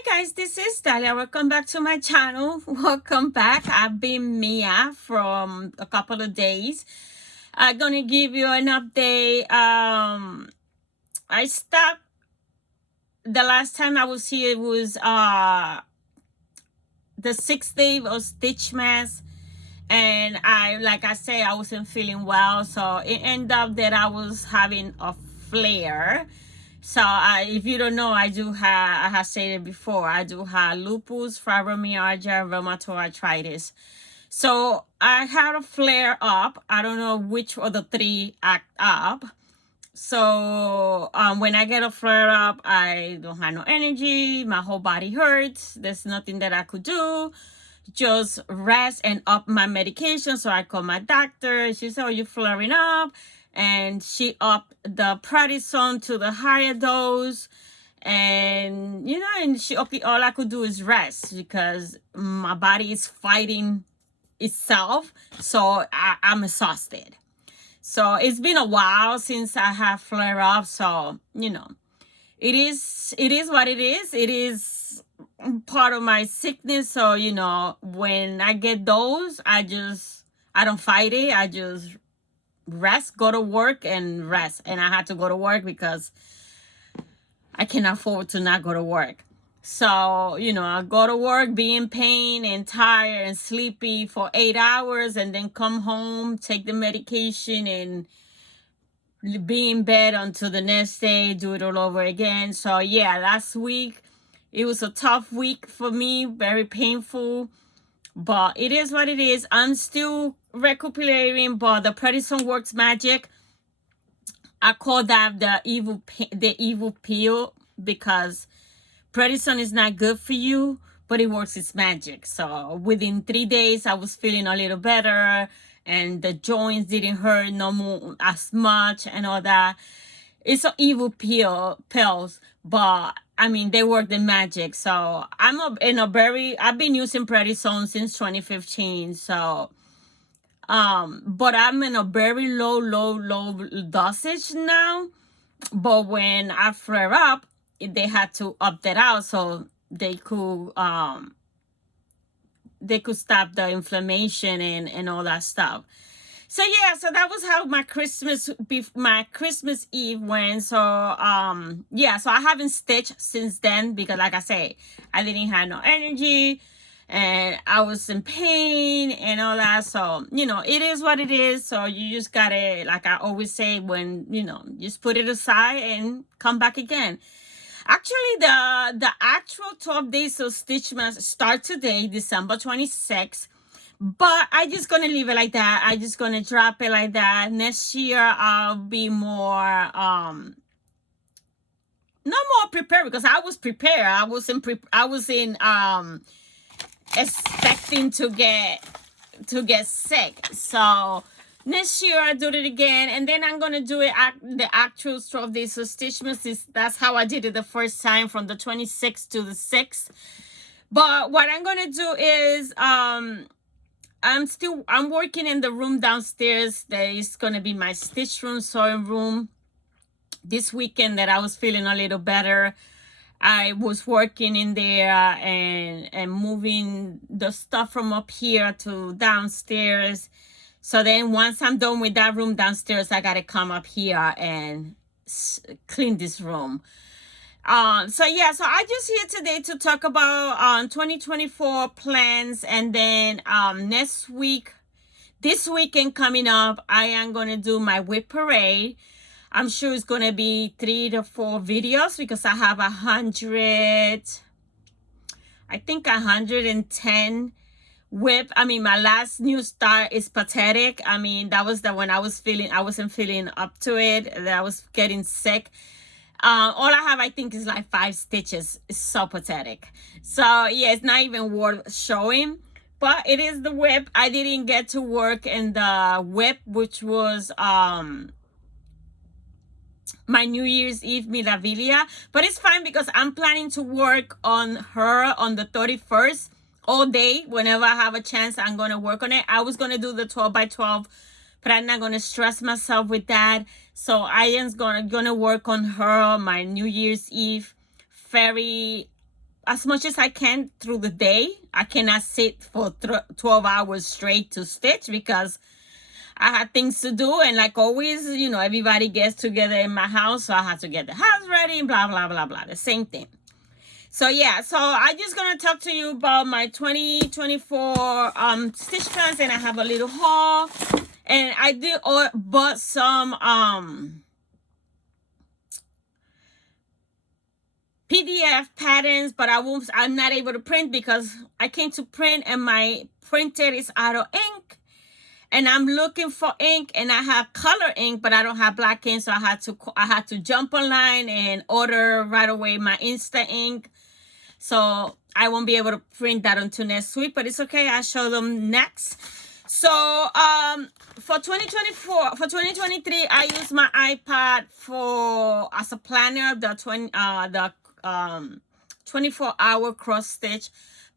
Hi guys, this is Dalia. Welcome back to my channel. Welcome back. I've been Mia from a couple of days. I'm gonna give you an update. I stopped the last time I was here. It was the 6th day of Stitch Mass, and like I say, I wasn't feeling well, so it ended up that I was having a flare. So if you don't know, I have said it before, I do have lupus, fibromyalgia, rheumatoid arthritis. So I had a flare up. I don't know which of the three act up. So when I get a flare up, I don't have no energy. My whole body hurts. There's nothing that I could do. Just rest and up my medication. So I called my doctor. She said, "Oh, you're flaring up." And she upped the prednisone to the higher dose. And, and she, okay, all I could do is rest because my body is fighting itself. So I'm exhausted. So it's been a while since I have flare up. So, it is what it is. It is part of my sickness. So, when I get those, I don't fight it. I just rest, go to work and rest. And I had to go to work because I cannot afford to not go to work. So, I go to work, be in pain and tired and sleepy for 8 hours, and then come home, take the medication, and be in bed until the next day, do it all over again. So, yeah, last week, it was a tough week for me, very painful. But it is what it is. I'm still recuperating, but the prednisone works magic. I call that the evil pill because prednisone is not good for you, but it works its magic. So within 3 days, I was feeling a little better, and the joints didn't hurt no more as much and all that. It's an evil pills, but I mean they work the magic. So I've been using prednisone since 2015. So but I'm in a very low dosage now. But when I flare up, they had to up that out so they could stop the inflammation and all that stuff. So yeah, so that was how my Christmas Eve went. So yeah, so I haven't stitched since then because like I said, I didn't have no energy and I was in pain and all that. So, it is what it is. So you just gotta, like I always say, when, just put it aside and come back again. Actually, the actual 12 days of Stitch Mass start today, December 26th. But I just gonna leave it like that. I just gonna drop it like that. Next year I'll be more not more prepared because I was prepared. I was in expecting to get sick. So next year I do it again, and then I'm gonna do it at the actual 12 days of Stitch Mass. That's how I did it the first time, from the 26th to the 6th. But what I'm gonna do is I'm working in the room downstairs. That is gonna be my stitch room, sewing room. This weekend that I was feeling a little better, I was working in there and moving the stuff from up here to downstairs. So then once I'm done with that room downstairs, I gotta come up here and clean this room. So yeah, so I just here today to talk about 2024 plans, and then this weekend coming up, I am gonna do my whip parade. I'm sure it's gonna be 3 to 4 videos because I have 110 whip. I mean, my last new start is pathetic. I mean, that was the one I wasn't feeling up to it. That I was getting sick. All I have, I think, is like 5 stitches. It's so pathetic. So yeah, it's not even worth showing. But it is the whip. I didn't get to work in the whip, which was my New Year's Eve Miraviglia. But it's fine because I'm planning to work on her on the 31st all day. Whenever I have a chance, I'm going to work on it. I was going to do the 12 by 12, but I'm not going to stress myself with that. So I am gonna work on her, my New Year's Eve fairy as much as I can through the day. I cannot sit for 12 hours straight to stitch because I had things to do. And like always, you know, everybody gets together in my house. So I have to get the house ready and blah, blah, blah, blah. The same thing. So yeah, so I'm just going to talk to you about my 2024 stitch plans. And I have a little haul. And I did bought some PDF patterns, but I'm not able to print because I came to print and my printer is out of ink. And I'm looking for ink, and I have color ink, but I don't have black ink, so I had to jump online and order right away my Insta ink. So I won't be able to print that until next week, but it's okay. I'll show them next. So for 2023, I use my iPad as a planner, the 24-hour cross stitch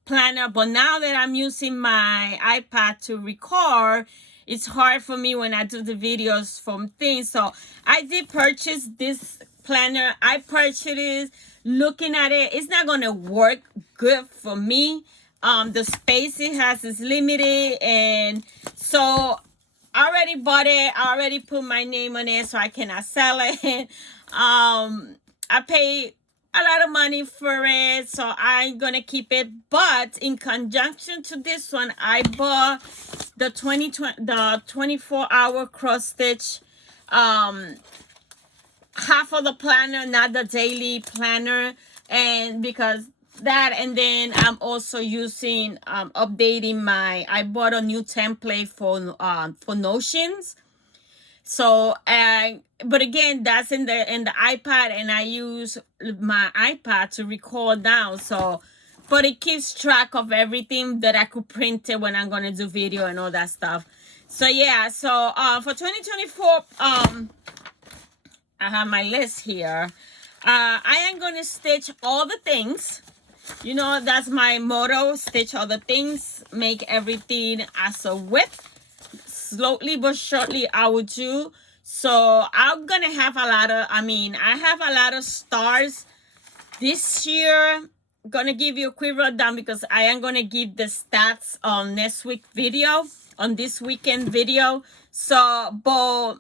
planner. But now that I'm using my iPad to record, it's hard for me when I do the videos from things. So I did purchase this planner. I purchased it. Looking at it, it's not gonna work good for me. The space it has is limited, and so I already bought it. I already put my name on it, so I cannot sell it. I paid a lot of money for it, so I'm gonna keep it. But in conjunction to this one, I bought the 24-hour cross stitch, half of the planner, not the daily planner, and because that, and then I'm also using updating I bought a new template for Notions. So but again, that's in the iPad, and I use my iPad to record now. So but it keeps track of everything that I could print it when I'm gonna do video and all that stuff. So yeah, so for 2024, I have my list here. I am gonna stitch all the things. You know, that's my motto: stitch all the things, make everything as a width. Slowly but surely I will do. So I'm gonna have I have a lot of stars this year. Gonna give you a quick rundown because I am gonna give the stats on next week video, on this weekend video. So but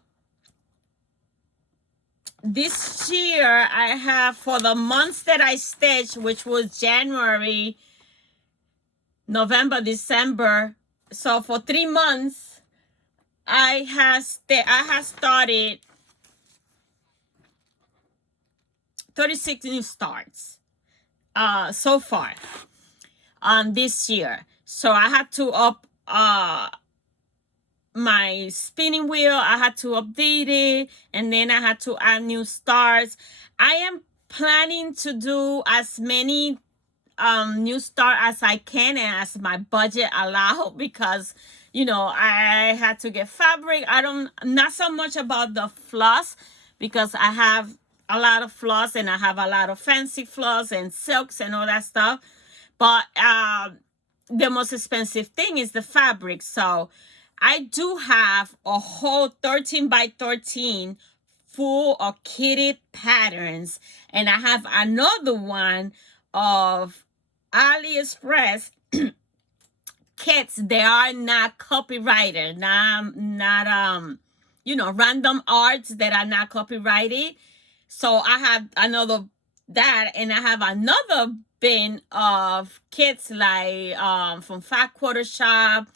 this year I have, for the months that I stitched, which was January, November, December, so for 3 months I have started 36 new starts so far this year. So I had to up my spinning wheel. I had to update it, and then I had to add new stars. I am planning to do as many new stars as I can and as my budget allow, because you know I had to get fabric. Not so much about the floss, because I have a lot of floss and I have a lot of fancy floss and silks and all that stuff, but the most expensive thing is the fabric. So I do have a whole 13 by 13 full of kitted patterns, and I have another one of AliExpress kits. They are not copyrighted, not random arts that are not copyrighted. So I have another that, and I have another bin of kits like from Fat Quarter Shop,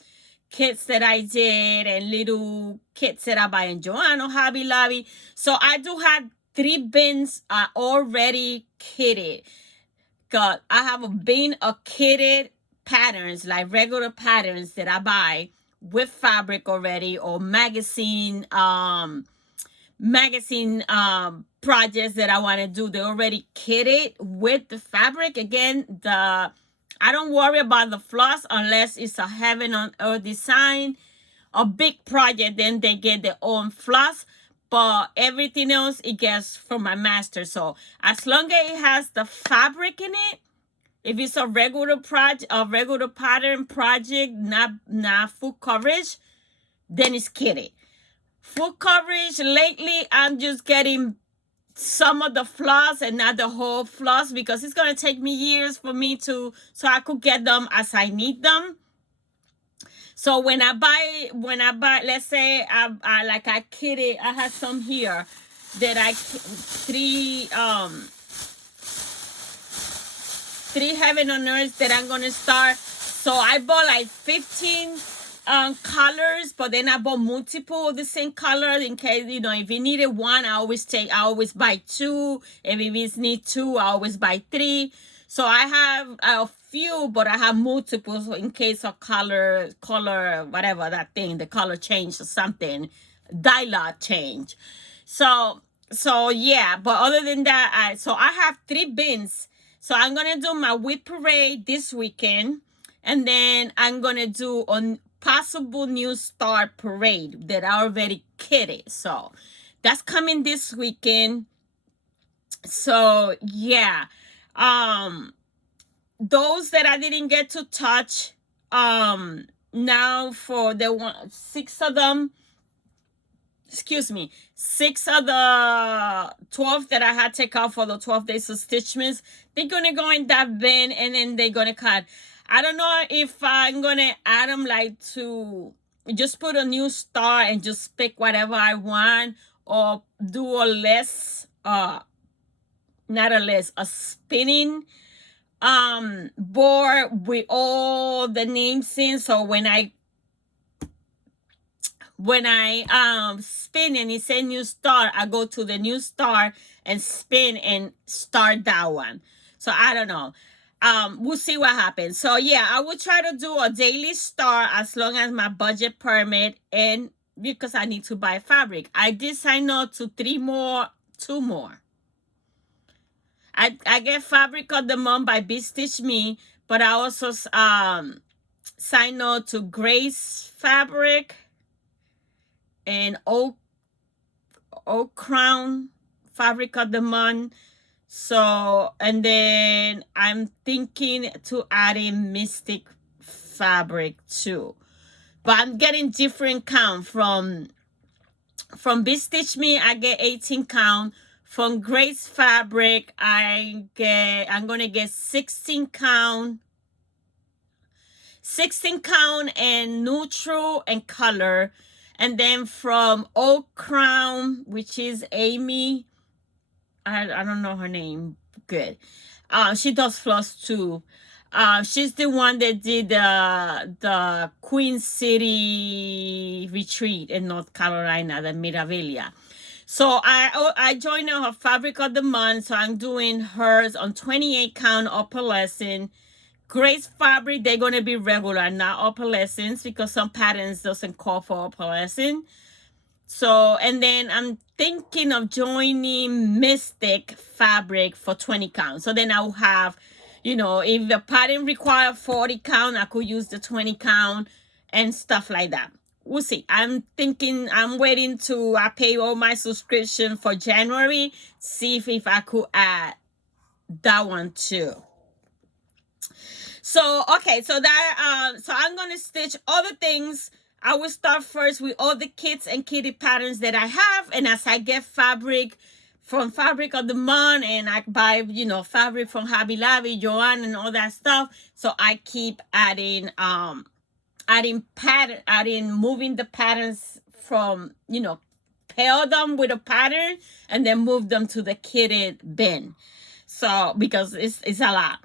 kits that I did, and little kits that I buy in Joann or Hobby Lobby. So I do have 3 bins already kitted. I have a bin of kitted patterns, like regular patterns that I buy with fabric already, or magazine projects that I want to do. They're already kitted with the fabric. Again, I don't worry about the floss unless it's a heaven on earth design, a big project, then they get their own floss. But everything else it gets from my master. So as long as it has the fabric in it, if it's a regular project, a regular pattern project, not full coverage, then it's kitted. Full coverage, lately I'm just getting some of the floss and not the whole floss, because it's gonna take me years for me to, so I could get them as I need them. So when I buy, let's say I like I kitted, I have some here that three heaven on earth that I'm gonna start. So I bought like 15 colors, but then I bought multiple of the same color in case, you know, if you needed one, I always buy two. If it need two, I always buy three. So I have a few, but I have multiples in case of color, whatever that thing, the color change or something, dialogue change. So yeah, but other than that, so I have 3 bins. So I'm gonna do my whip parade this weekend, and then I'm gonna do a possible new star parade that I already kitted. So that's coming this weekend. So yeah, those that I didn't get to touch, now for the 6 of them, 6 of the 12 that I had to take out for the 12 days of Stitchmas, they're gonna go in that bin, and then they're gonna cut. I don't know if I'm gonna add them, like, to just put a new star and just pick whatever I want, or do a less, not a less, a spinning board with all the names in. So when I spin and it says new star, I go to the new star and spin and start that one. So I don't know. We'll see what happens. So yeah, I will try to do a daily star as long as my budget permit, and because I need to buy fabric. I did sign up to 2 more. I get Fabric of the Month by Stitch Me, but I also sign up to Grace Fabric and Oak Crown Fabric of the Month. So, and then I'm thinking to add in Mystic Fabric too. But I'm getting different count. From Stitch Me, I get 18 count. From Grace Fabric, I'm gonna get 16 count. 16 count and neutral and color. And then from Oak Crown, which is Amy, I don't know her name good. She does floss too. She's the one that did the Queen City retreat in North Carolina, the Miravilla. So I joined her Fabric of the Month. So I'm doing hers on 28 count opalescent. Grace Fabric, they're going to be regular, not opalescence, because some patterns doesn't call for opalescent. So, and then I'm thinking of joining Mystic Fabric for 20 count. So then I'll have, you know, if the pattern require 40 count, I could use the 20 count and stuff like that. We'll see. I'm waiting to pay all my subscription for January, see if I could add that one too. So, okay, so that, so I'm going to stitch other things. I will start first with all the kits and kitty patterns that I have. And as I get fabric from Fabric of the Month, and I buy, you know, fabric from Hobby Lobby, Joann, and all that stuff. So I keep adding moving the patterns from, you know, pair them with a pattern and then move them to the kitted bin. So, because it's a lot.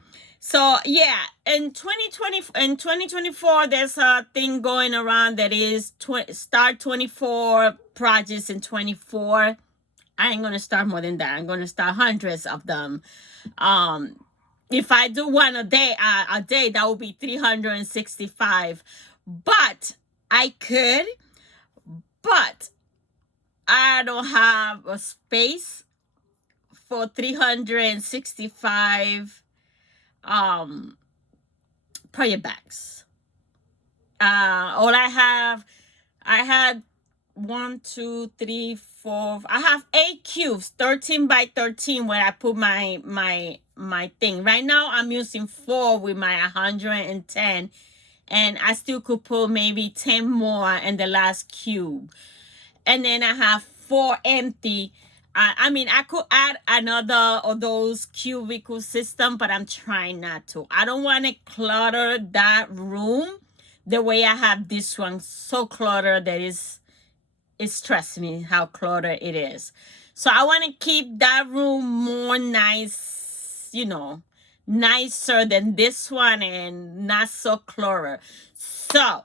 So yeah, in 2024, there's a thing going around that is start 24 projects in 24. I ain't gonna start more than that. I'm gonna start hundreds of them. If I do one a day, that would be 365. But I don't have a space for 365 project bags. All I had 1, 2, 3, 4. I have 8 cubes, 13 by 13, where I put my thing. Right now I'm using 4 with my 110, and I still could put maybe 10 more in the last cube. And then I have 4 empty I mean, I could add another of those cubicle system, but I'm trying not to. I don't want to clutter that room the way I have this one, so cluttered that it stresses me how cluttered it is. So I want to keep that room more nice, you know, nicer than this one and not so cluttered. So,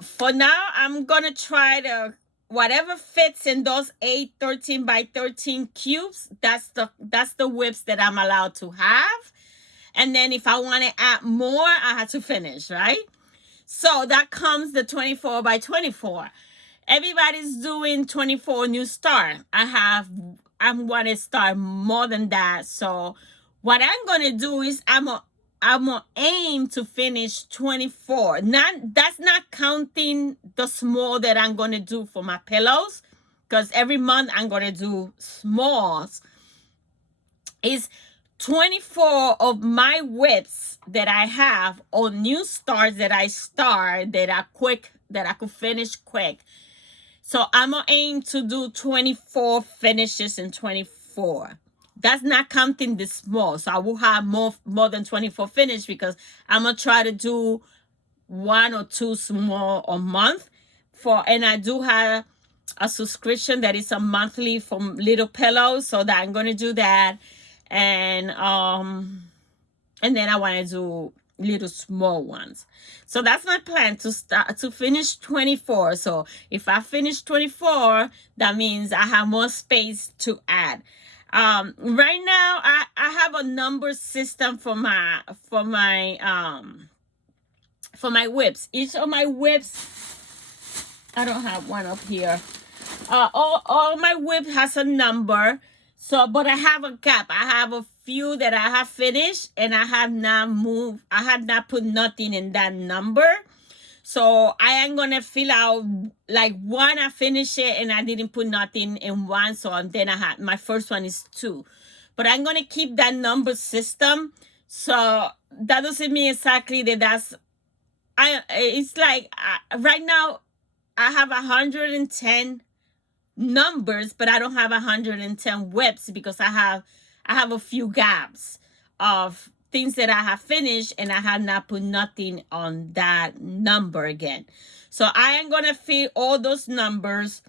for now, I'm gonna try to whatever fits in those 8 13 by 13 cubes. That's the whips that I'm allowed to have. And then if I want to add more, I have to finish, right? So that comes the 24 by 24. Everybody's doing 24 new start. I'm going to start more than that. So what I'm going to do is I'm gonna aim to finish 24. That's not counting the small that I'm going to do for my pillows, because every month I'm going to do smalls. Is 24 of my whips that I have on new starts that I start that are quick, that I could finish quick. So I'm gonna aim to do 24 finishes in 24. That's not counting the small. So I will have more than 24 finish, because I'm gonna try to do 1 or 2 small a month and I do have a subscription that is a monthly from Little Pillows, so that I'm gonna do that. And then I want to do little small ones. So that's my plan, to finish 24. So if I finish 24, that means I have more space to add. Right now I have a number system for my whips. Each of my whips, I don't have one up here. All my whip has a number. So, but I have a gap. I have a few that I have finished and I have not moved. I have not put nothing in that number. So I am going to fill out like one, I finish it and I didn't put nothing in one. So then I had, my first one is 2. But I'm going to keep that number system. So that doesn't mean exactly that it's like right now I have 110 numbers, but I don't have 110 whips, because I have a few gaps of things that I have finished and I have not put nothing on that number again. So I am gonna fill all those numbers,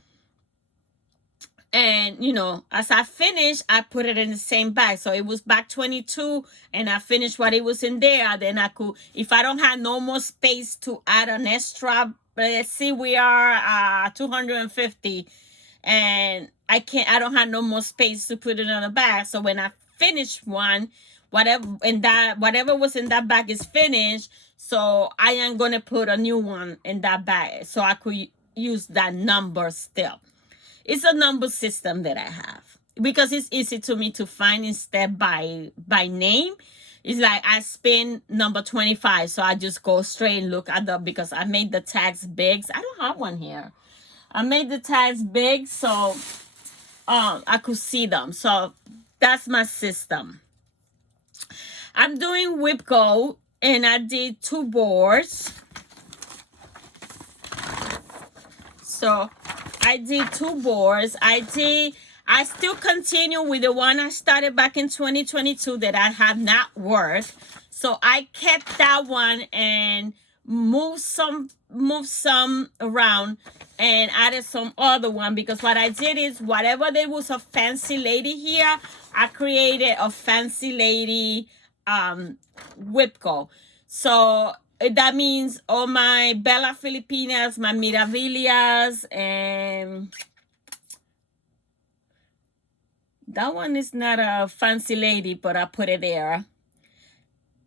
and you know, as I finish, I put it in the same bag. So it was bag 22 and I finished what it was in there. Then I could, if I don't have no more space to add an extra, let's see, we are 250, and I don't have no more space to put it in a bag. So when I finish one, whatever was in that bag is finished. So I am gonna put a new one in that bag, so I could use that number still. It's a number system that I have, because it's easy to me to find instead by name. It's like I spin number 25, so I just go straight and look at because I made the tags big. I don't have one here. I made the tags big so I could see them. So that's my system. I'm doing whip gold, and I did 2 boards. So I did 2 boards. I still continue with the one I started back in 2022 that I have not worked. So I kept that one and moved some around and added some other one, because what I did is, whatever there was a fancy lady here, I created a fancy lady whip go. So that means all my Bella Filipinas, my Miravillas, and that one is not a fancy lady, but I put it there.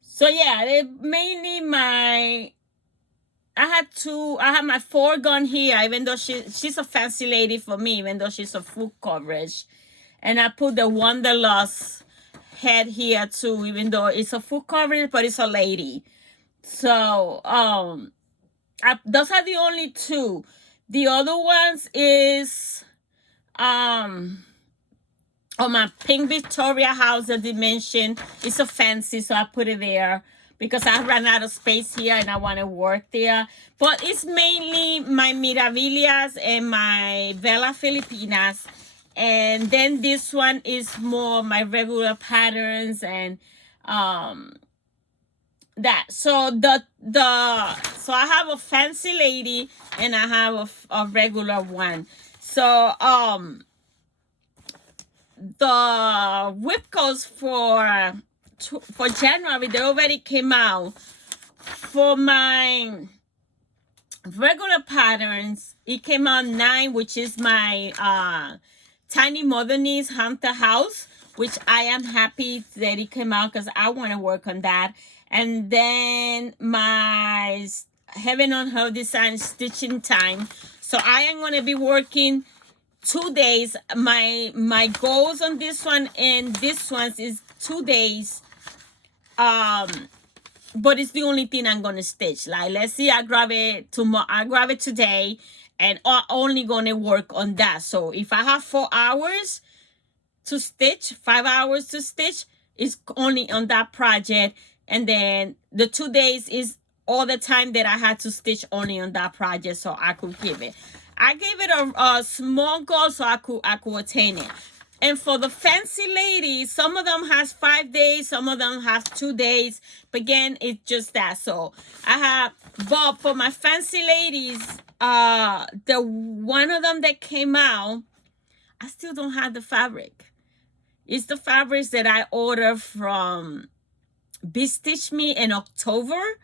So yeah, they mainly I had my 4 gun here, even though she's a fancy lady for me, even though she's a full coverage. And I put the Wanderlust head here too, even though it's a full coverage, but it's a lady. So those are the only 2. The other ones is on my pink Victoria house that they mentioned. It's a fancy, so I put it there, because I ran out of space here and I want to work there. But it's mainly my Miravillas and my Bella Filipinas. and then this one is more my regular patterns and that. So so I have a fancy lady and I have a regular one. So the whip codes for January, they already came out. For my regular patterns, it came out 9, which is my tiny modernist hunter house, which I am happy that it came out because I want to work on that. And then my heaven on her design stitching time. So I am going to be working 2 days. My goals on this one and this one is 2 days. But it's the only thing I'm gonna stitch. Like, let's see, I grab it tomorrow, I grab it today, and I'm only gonna work on that. So if I have 4 hours to stitch, 5 hours to stitch, it's only on that project. And then the 2 days is all the time that I had to stitch only on that project, so I could give it. I gave it a small goal so I could attain it. And for the fancy ladies, some of them has 5 days, some of them have 2 days. But again, it's just that. So I have, but for my fancy ladies, the one of them that came out, I still don't have the fabric. It's the fabrics that I ordered from Stitch Me in October,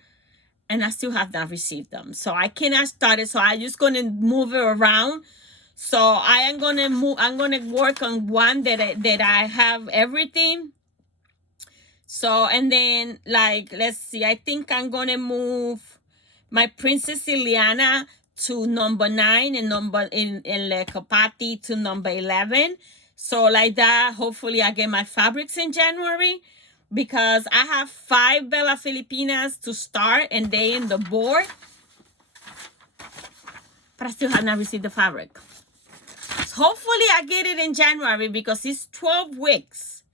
and I still have not received them. So I cannot start it. So I'm just going to move it around. So I am gonna move. I'm gonna work on one that I have everything. So, and then, like, let's see. I think I'm gonna move my Princess Ileana to number 9 and in Le Capati to number 11. So like that, hopefully I get my fabrics in January, because I have 5 Bella Filipinas to start and they in the board, but I still have not received the fabric. Hopefully I get it in January because it's 12 weeks.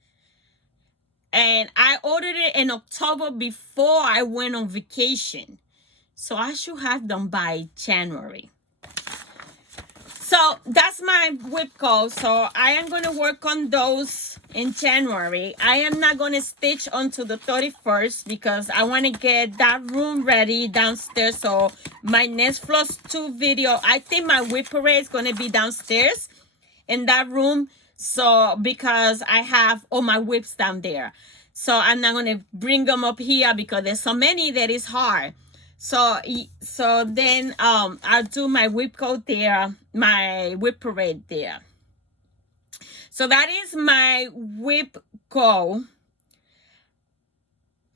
And I ordered it in October before I went on vacation. So I should have them by January. So that's my whip code. So I am going to work on those in January. I am not going to stitch until the 31st because I want to get that room ready downstairs. So my next Floss 2 video, I think my whip parade is going to be downstairs in that room. So because I have all my whips down there. So I'm not going to bring them up here because there's so many that it's hard. So then I'll do my whip coat there, my whip parade there. So that is my whip coat.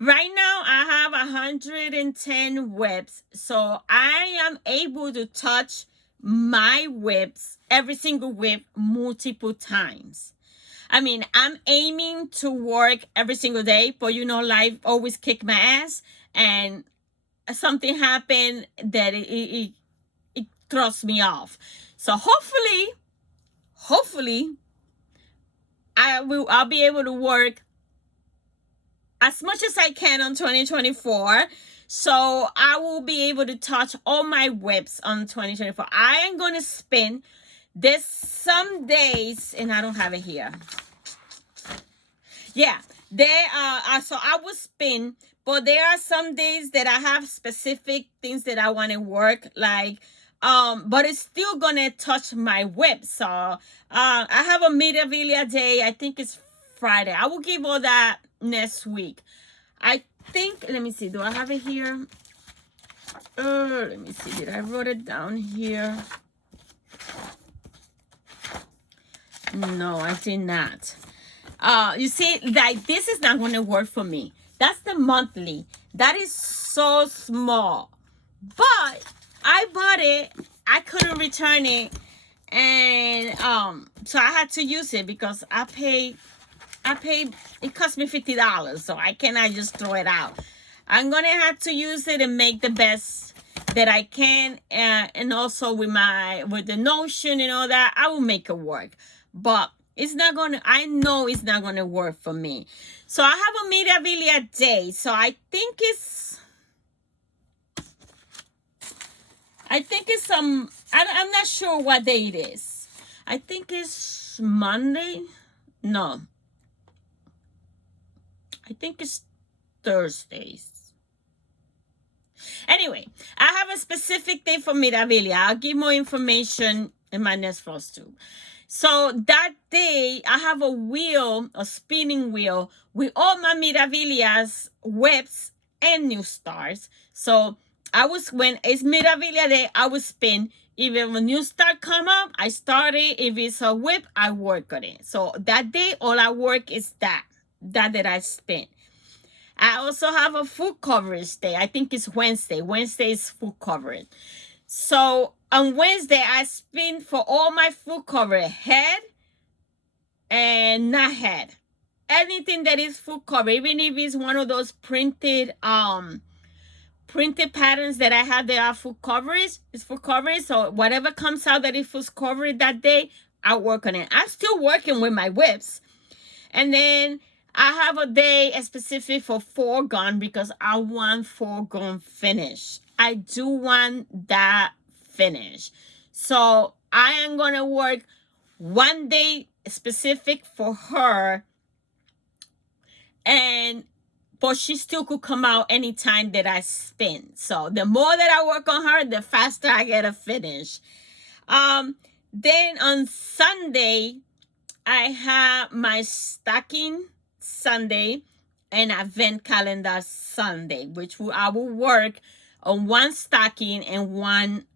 Right now I have 110 whips. So I am able to touch my whips, every single whip, multiple times. I mean, I'm aiming to work every single day, but you know, life always kick my ass, and something happened that it throws me off. So hopefully I'll be able to work as much as I can on 2024. So I will be able to touch all my whips on 2024. I am going to spin. There's some days, and I don't have it here. Yeah, there are, so I will spin. But there are some days that I have specific things that I want to work, like, but it's still gonna touch my whip. So I have a Meraviglia day. I think it's Friday. I will give all that next week. I think, let me see, do I have it here? Let me see, did I wrote it down here? No, I did not. You see, like, this is not gonna work for me. That's the monthly. That is so small. But I bought it. I couldn't return it. And so I had to use it because I paid, it cost me $50. So I cannot just throw it out. I'm going to have to use it and make the best that I can. And also with the Notion and all that, I will make it work. But it's not going to, I know it's not going to work for me. So I have a Meraviglia day. So I think it's I'm not sure what day it is. I think it's Monday. No, I think it's Thursdays. Anyway, I have a specific day for Mirabilia. I'll give more information in my next frost tube. So that day, I have a wheel, a spinning wheel, with all my Mirabilias, whips, and new stars. So when it's Mirabilia day, I will spin. If a new star come up, I start it. If it's a whip, I work on it. So that day, all I work is that I spin. I also have a full coverage day. I think it's Wednesday. Wednesday is full coverage. So on Wednesday, I spin for all my full coverage, head and not head. Anything that is full cover, even if it's one of those printed patterns that I have that are full coverage, it's full coverage. So whatever comes out that is full coverage that day, I work on it. I'm still working with my whips. And then I have a day specific for foreground because I want foreground finish. I do want that finish. So I am going to work one day specific for her. But she still could come out anytime that I spin. So the more that I work on her, the faster I get a finish. Then on Sunday, I have my stacking Sunday and advent calendar Sunday, which I will work on one stacking and one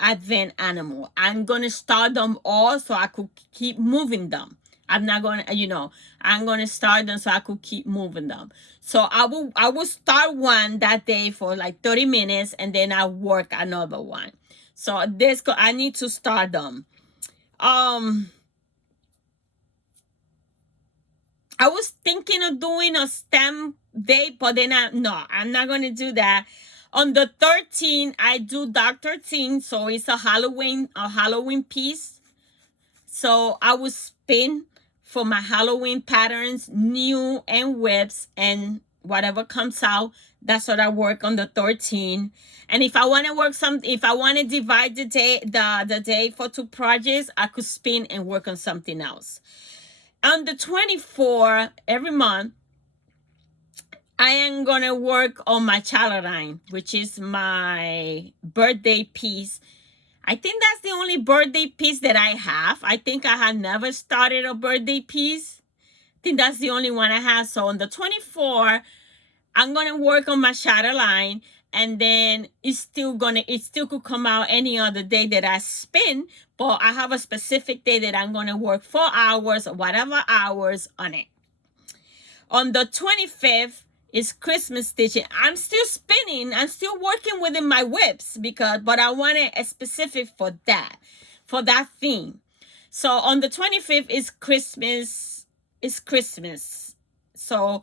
advent animal. I'm going to start them all so I could keep moving them. I'm not going to, I'm going to start them so I could keep moving them. So I will start one that day for like 30 minutes and then I work another one. So I need to start them. I was thinking of doing a stamp day, but then I'm not going to do that. On the 13th, I do Dark 13, so it's a Halloween piece. So I will spin for my Halloween patterns, new and whips, and whatever comes out. That's what I work on the 13th. And if I want to divide the day for two projects, I could spin and work on something else. On the 24th, every month, I am going to work on my Chalaline, which is my birthday piece. I think that's the only birthday piece that I have. I think I have never started a birthday piece. I think that's the only one I have. So on the 24th, I'm going to work on my Chalaline, and then it still could come out any other day that I spin, but I have a specific day that I'm going to work 4 hours or whatever hours on it. On the 25th is Christmas stitching. I'm still spinning. I'm still working within my whips but I want it specific for that theme. So on the 25th is Christmas. So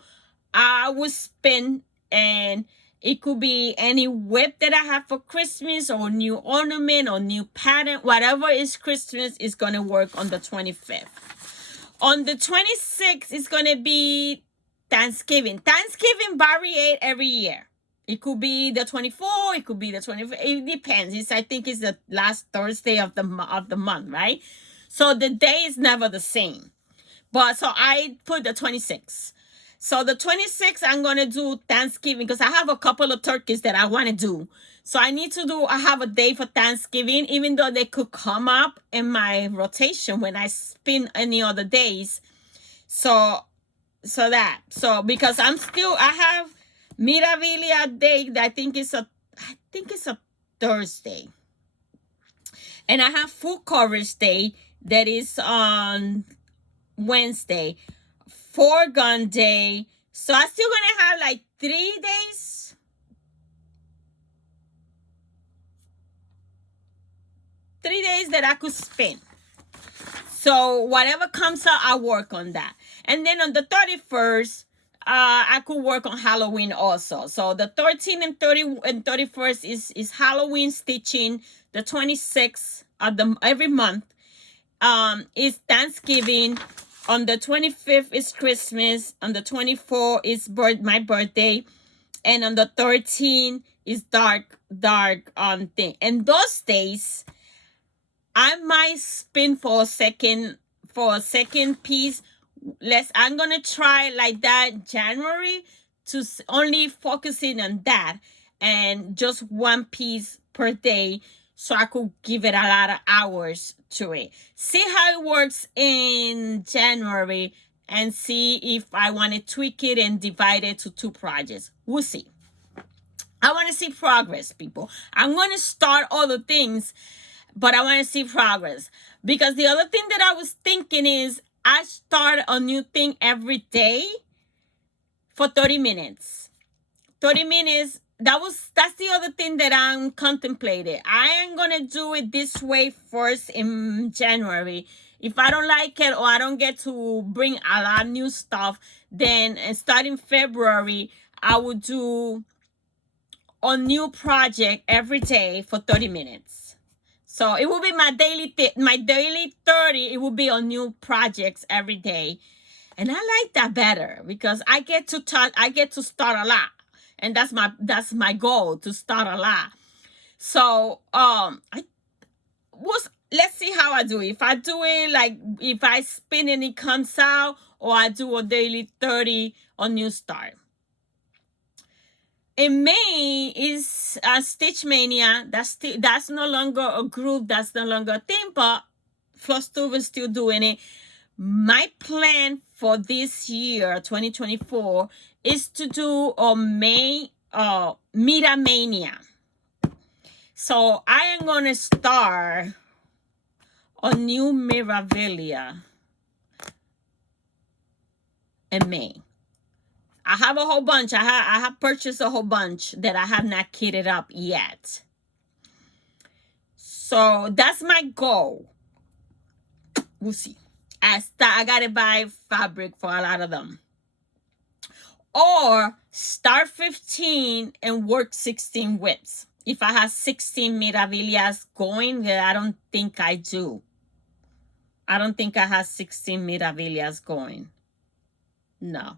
I will spin, and it could be any whip that I have for Christmas or new ornament or new pattern. Whatever is Christmas is going to work on the 25th. On the 26th is going to be Thanksgiving. Thanksgiving varies every year. It could be the 24th. It could be the 25th. It depends. I think it's the last Thursday of the month, right? So the day is never the same. But so I put the 26th. So the 26th, I'm going to do Thanksgiving because I have a couple of turkeys that I want to do. So I have a day for Thanksgiving, even though they could come up in my rotation when I spin any other days. Because I have Mirabilia day that I think it's a Thursday. And I have full coverage day that is on Wednesday. Foreground day. So I'm still going to have like 3 days. 3 days that I could spin. So whatever comes out, I work on that. And then on the 31st, I could work on Halloween also. So the 13th and 31st is Halloween stitching. The 26th of every month is Thanksgiving. On the 25th is Christmas. On the 24th is my birthday. And on the 13th is dark thing. And those days, I might spin for a second for a second piece. I'm gonna try like that January to only focusing on that and just one piece per day, so I could give it a lot of hours to it. See how it works in January and see if I want to tweak it and divide it to 2 projects. We'll see. I want to see progress, people. I'm going to start all the things, but I want to see progress. Because the other thing that I was thinking is I start a new thing every day for 30 minutes. 30 minutes. That's the other thing that I'm contemplating. I am going to do it this way first in January. If I don't like it or I don't get to bring a lot of new stuff, then starting February, I will do a new project every day for 30 minutes. So it will be my daily 30. It will be on new projects every day. And I like that better because I get to start a lot. And that's my goal, to start a lot. So let's see how I do it. If I do it like if I spin and it comes out, or I do a daily 30 on New Start. In May is Stitch Mania. That's no longer a group. That's no longer a thing. But Flosstube is still doing it. My plan for this year, 2024, is to do a May Mira Mania. So I am gonna start a new Mirabilia in May. I have a whole bunch. I have purchased a whole bunch that I have not kitted up yet. So that's my goal. We'll see. I gotta buy fabric for a lot of them. Or start 15 and work 16 whips. If I have 16 Miravillas going, that I don't think I do. I don't think I have 16 Miravillas going. No.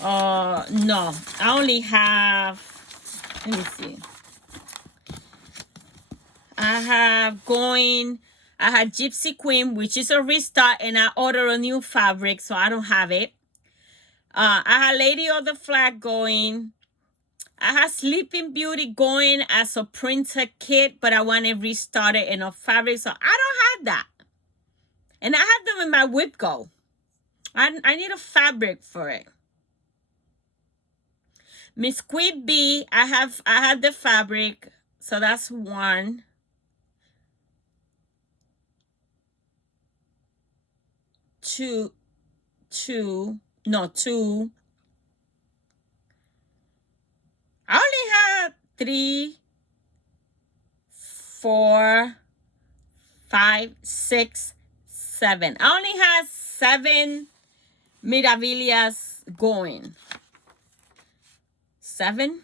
No. I only have, let me see. I had Gypsy Queen, which is a restart, and I ordered a new fabric, so I don't have it. I had Lady of the Flag going. I had Sleeping Beauty going as a printer kit, but I want to restart it in a fabric, so I don't have that. And I have them in my whip go. I need a fabric for it. Miss Queen B, I had the fabric, so that's one. Two. I only have 3, 4, 5, 6, 7. I only have 7 Miravillas going. 7.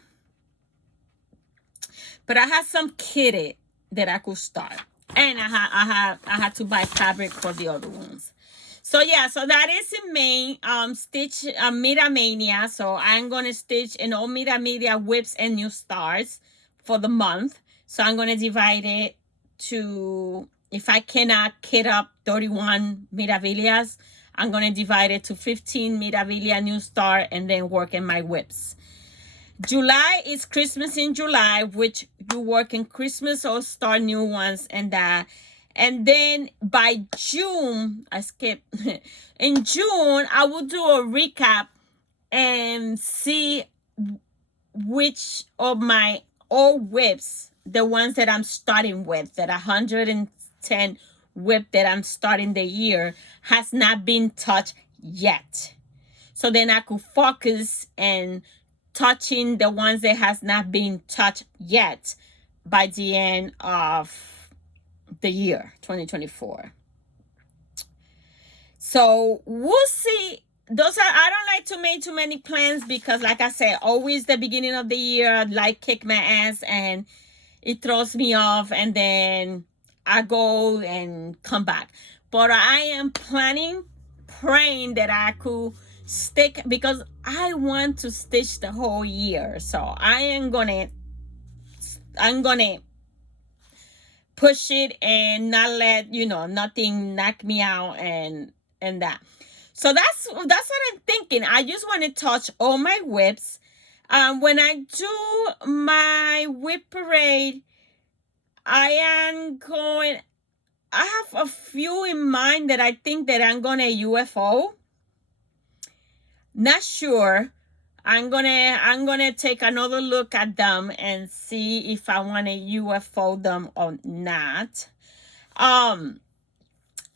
But I had some kitted that I could start. And I had to buy fabric for the other ones. So yeah, so that is in May, stitch Mira Mania. So I'm going to stitch in all Mira Mania whips and new stars for the month. So I'm going to divide it to, if I cannot kit up 31 Miravillas, I'm going to divide it to 15 Miravilla new star and then work in my whips. July is Christmas in July, which you work in Christmas or start new ones and that. And then by June, I skipped. In June, I will do a recap and see which of my old whips, the ones that I'm starting with, that 110 whip that I'm starting the year, has not been touched yet. So then I could focus and touching the ones that has not been touched yet by the end of the year 2024. So we'll see. I don't like to make too many plans because, like I said, always the beginning of the year I'd like kick my ass and it throws me off, and then I go and come back. But I am praying that I could stick, because I want to stitch the whole year. So I'm gonna push it and not let, nothing knock me out and that. So that's what I'm thinking. I just want to touch all my whips. When I do my whip parade, I have a few in mind that I think that I'm gonna UFO. Not sure. I'm gonna take another look at them and see if I want to UFO them or not. I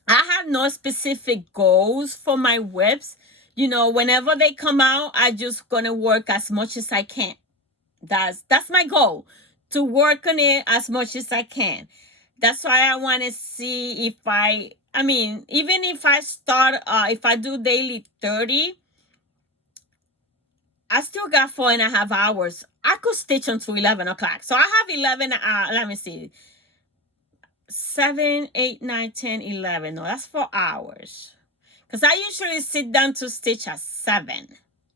have no specific goals for my whips. Whenever they come out, I just gonna work as much as I can. That's my goal, to work on it as much as I can. That's why I want to see if even if I start, if I do daily 30, I still got 4.5 hours. I could stitch until 11 o'clock. So I have 11, let me see, 7, 8, 9, 10, 11. No, that's 4 hours. Because I usually sit down to stitch at 7.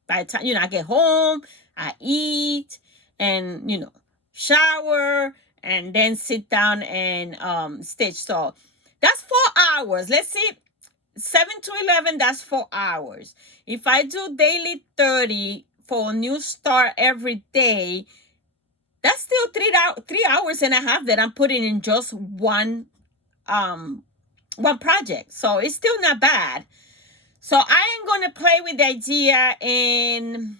By the time, I get home, I eat, and, shower, and then sit down and stitch. So that's 4 hours. Let's see, 7 to 11, that's 4 hours. If I do daily 30 for a new start every day, that's still 3 hours and a half that I'm putting in just one project. So it's still not bad. So I am going to play with the idea in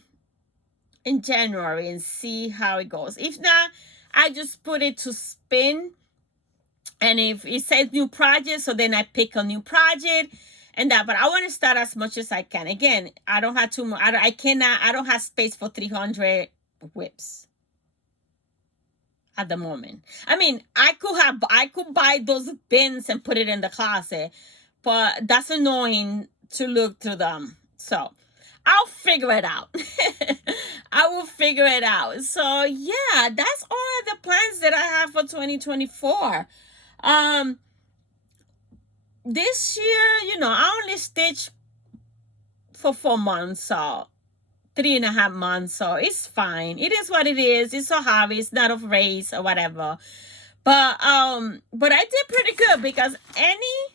January and see how it goes. If not, I just put it to spin. And if it says new project, so then I pick a new project and that. But I want to start as much as I can. Again, I don't have too much. I don't have space for 300 whips at the moment. I could buy those bins and put it in the closet, but that's annoying to look through them. So I'll figure it out. I will figure it out. So yeah, that's all of the plans that I have for 2024. This year, I only stitched for 4 months, so 3.5 months, so it's fine. It is what it is. It's a hobby. It's not a race or whatever. But I did pretty good, because any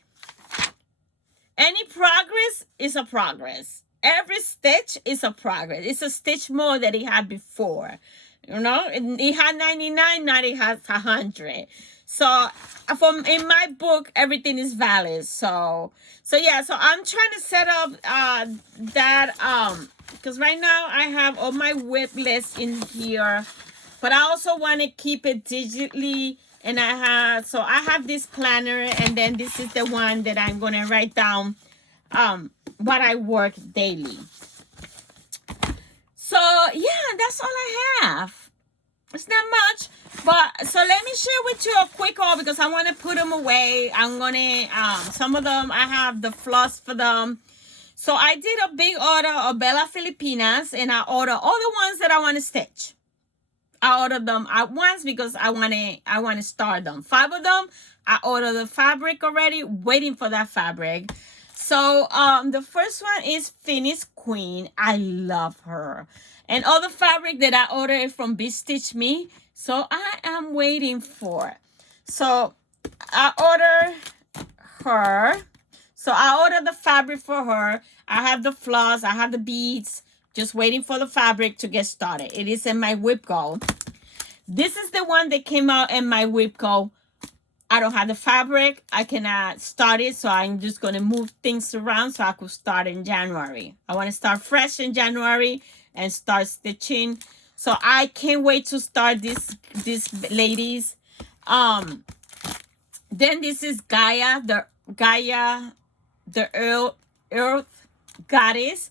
progress is a progress. Every stitch is a progress. It's a stitch more than it had before. It had 99, now it has 100. So in my book, everything is valid. So yeah, so I'm trying to set up that because right now I have all my whip lists in here, but I also want to keep it digitally. And I have this planner, and then this is the one that I'm gonna write down what I work daily. So yeah, that's all I have. It's not much, but so let me share with you a quick haul, because I want to put them away. I'm gonna some of them I have the floss for them. So I did a big order of Bella Filipinas, and I ordered all the ones that I want to stitch. I ordered them at once because I want to start them. 5 of them, I ordered the fabric already, waiting for that fabric. So the first one is Finish Queen. I love her. And all the fabric that I ordered from Be Stitch Me. So I am waiting for it. So I ordered her. So I ordered the fabric for her. I have the floss. I have the beads. Just waiting for the fabric to get started. It is in my whip go. This is the one that came out in my whip go. I don't have the fabric. I cannot start it. So I'm just going to move things around so I could start in January. I want to start fresh in January and start stitching. So I can't wait to start these ladies. Then this is Gaia, the Earth Goddess.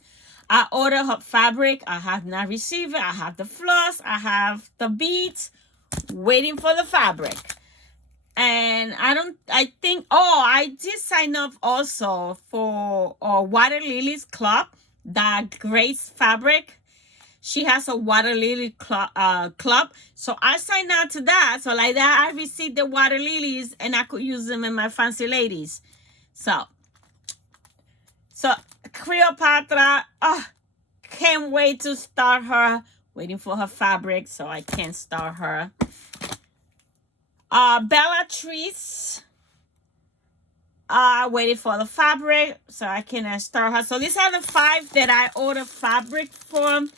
I ordered her fabric. I have not received it. I have the floss. I have the beads. Waiting for the fabric. And I did sign up also for Water Lily's Club. That Grace fabric. She has a Water Lily club. So I signed out to that. So like that, I received the water lilies and I could use them in my fancy ladies. So Cleopatra, can't wait to start her. Waiting for her fabric so I can start her. Bellatrix. Waiting for the fabric so I can start her. So these are the 5 that I ordered fabric from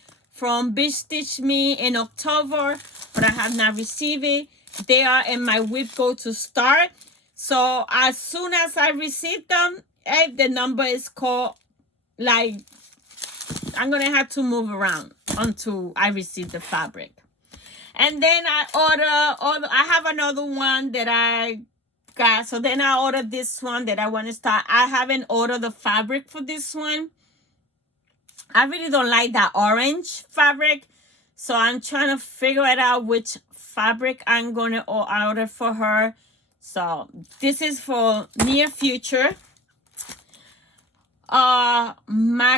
Beach Stitch Me in October, but I have not received it. They are in my whip go to start. So as soon as I receive them, the number is called, like, I'm gonna have to move around until I receive the fabric. And then I have another one that I got. So then I ordered this one that I want to start. I haven't ordered the fabric for this one. I really don't like that orange fabric. So I'm trying to figure it out which fabric I'm going to order for her. So this is for near future. Maguine.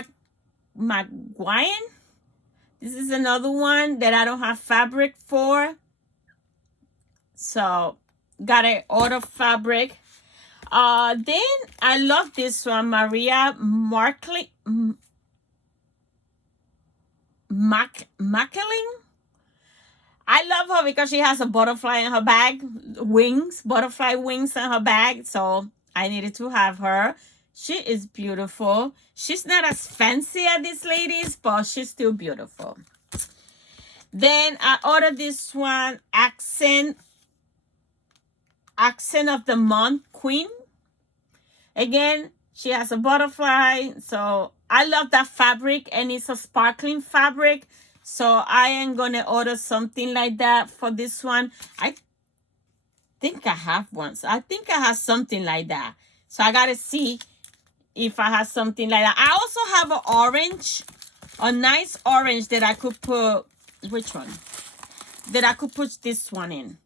This is another one that I don't have fabric for. So gotta order fabric. Then I love this one, Maria Mackling. I love her because she has a butterfly in her bag, butterfly wings in her bag. So I needed to have her. She is beautiful. She's not as fancy as these ladies, but she's still beautiful. Then I ordered this one, Accent of the Month Queen. Again, she has a butterfly. So I love that fabric, and it's a sparkling fabric. So I am going to order something like that for this one. I think I have one. So I think I have something like that. So I got to see if I have something like that. I also have an orange, a nice orange that I could put. Which one? That I could put this one in.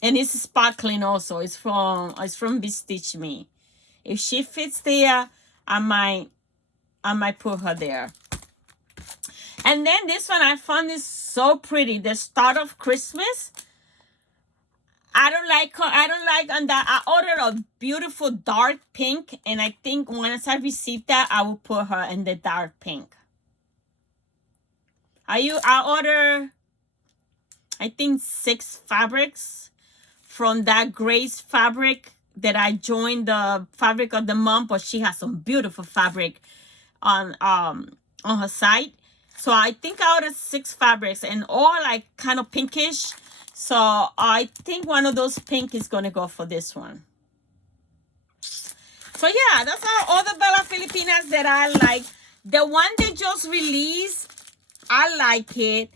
And it's sparkling also. It's from Beach Stitch Me. If she fits there, I might put her there. And then this one, I found this so pretty. The start of Christmas. I don't like on that. I ordered a beautiful dark pink, and I think once I receive that, I will put her in the dark pink. I order, I think 6 fabrics from that Grace fabric that I joined the fabric of the month, but she has some beautiful fabric on her site. So I think I ordered 6 fabrics and all like kind of pinkish. So I think one of those pink is going to go for this one. So yeah, that's all the Bella Filipinas that I like. The one they just released, I like it,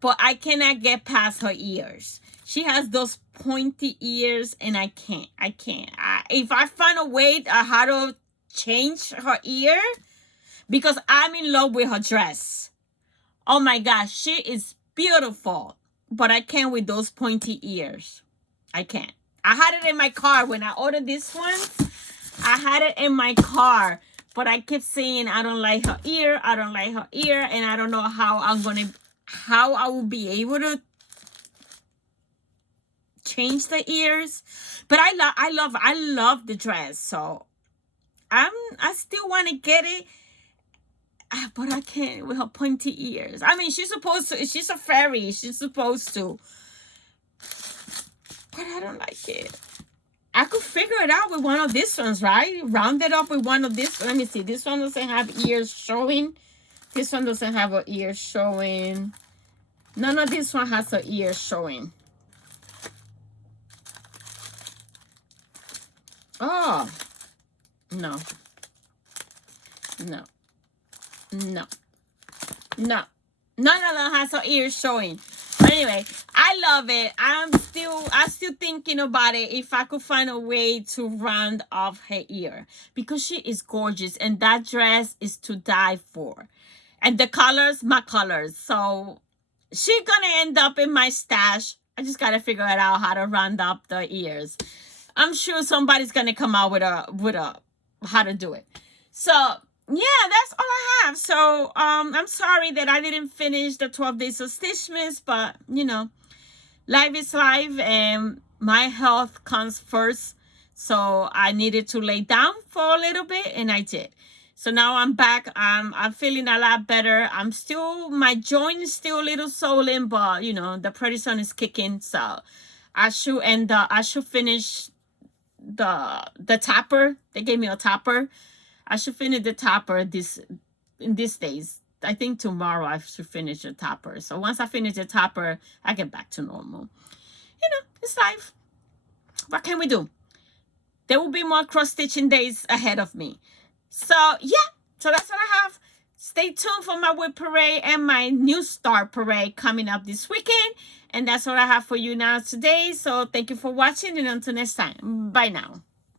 but I cannot get past her ears. She has those pointy ears, and I can't. If I find a way how to change her ear, because I'm in love with her dress. Oh my gosh, she is beautiful. But I can't with those pointy ears. I can't. I had it in my car when I ordered this one. I had it in my car. But I kept saying, I don't like her ear. I don't like her ear. And I don't know how I will be able to change the ears. But I love the dress. So I still want to get it. But I can't with her pointy ears. I mean, she's supposed to. She's a fairy. She's supposed to. But I don't like it. I could figure it out with one of these ones, right? Round it up with one of these. Let me see. This one doesn't have ears showing. This one doesn't have an ear showing. None of this one has an ear showing. Oh. No. No. No. No. None of them has her ears showing. But anyway, I love it. I'm still thinking about it if I could find a way to round off her ear. Because she is gorgeous. And that dress is to die for. And the colors, my colors. So she's gonna end up in my stash. I just gotta figure it out how to round up the ears. I'm sure somebody's gonna come out with a how to do it. So yeah, that's all I have. So I'm sorry that I didn't finish the 12 days of Stitchmas, but you know, life is life and my health comes first. So I needed to lay down for a little bit, and I did. So now I'm back. I'm feeling a lot better. My joint is still a little swollen, but you know, the prednisone is kicking. So I should finish the topper. They gave me a topper. I should finish the topper in these days. I think tomorrow I should finish the topper. So once I finish the topper, I get back to normal. You know, it's life. What can we do? There will be more cross stitching days ahead of me. So yeah, so that's what I have. Stay tuned for my WIP parade and my new start parade coming up this weekend. And that's what I have for you now today. So thank you for watching, and until next time, bye now.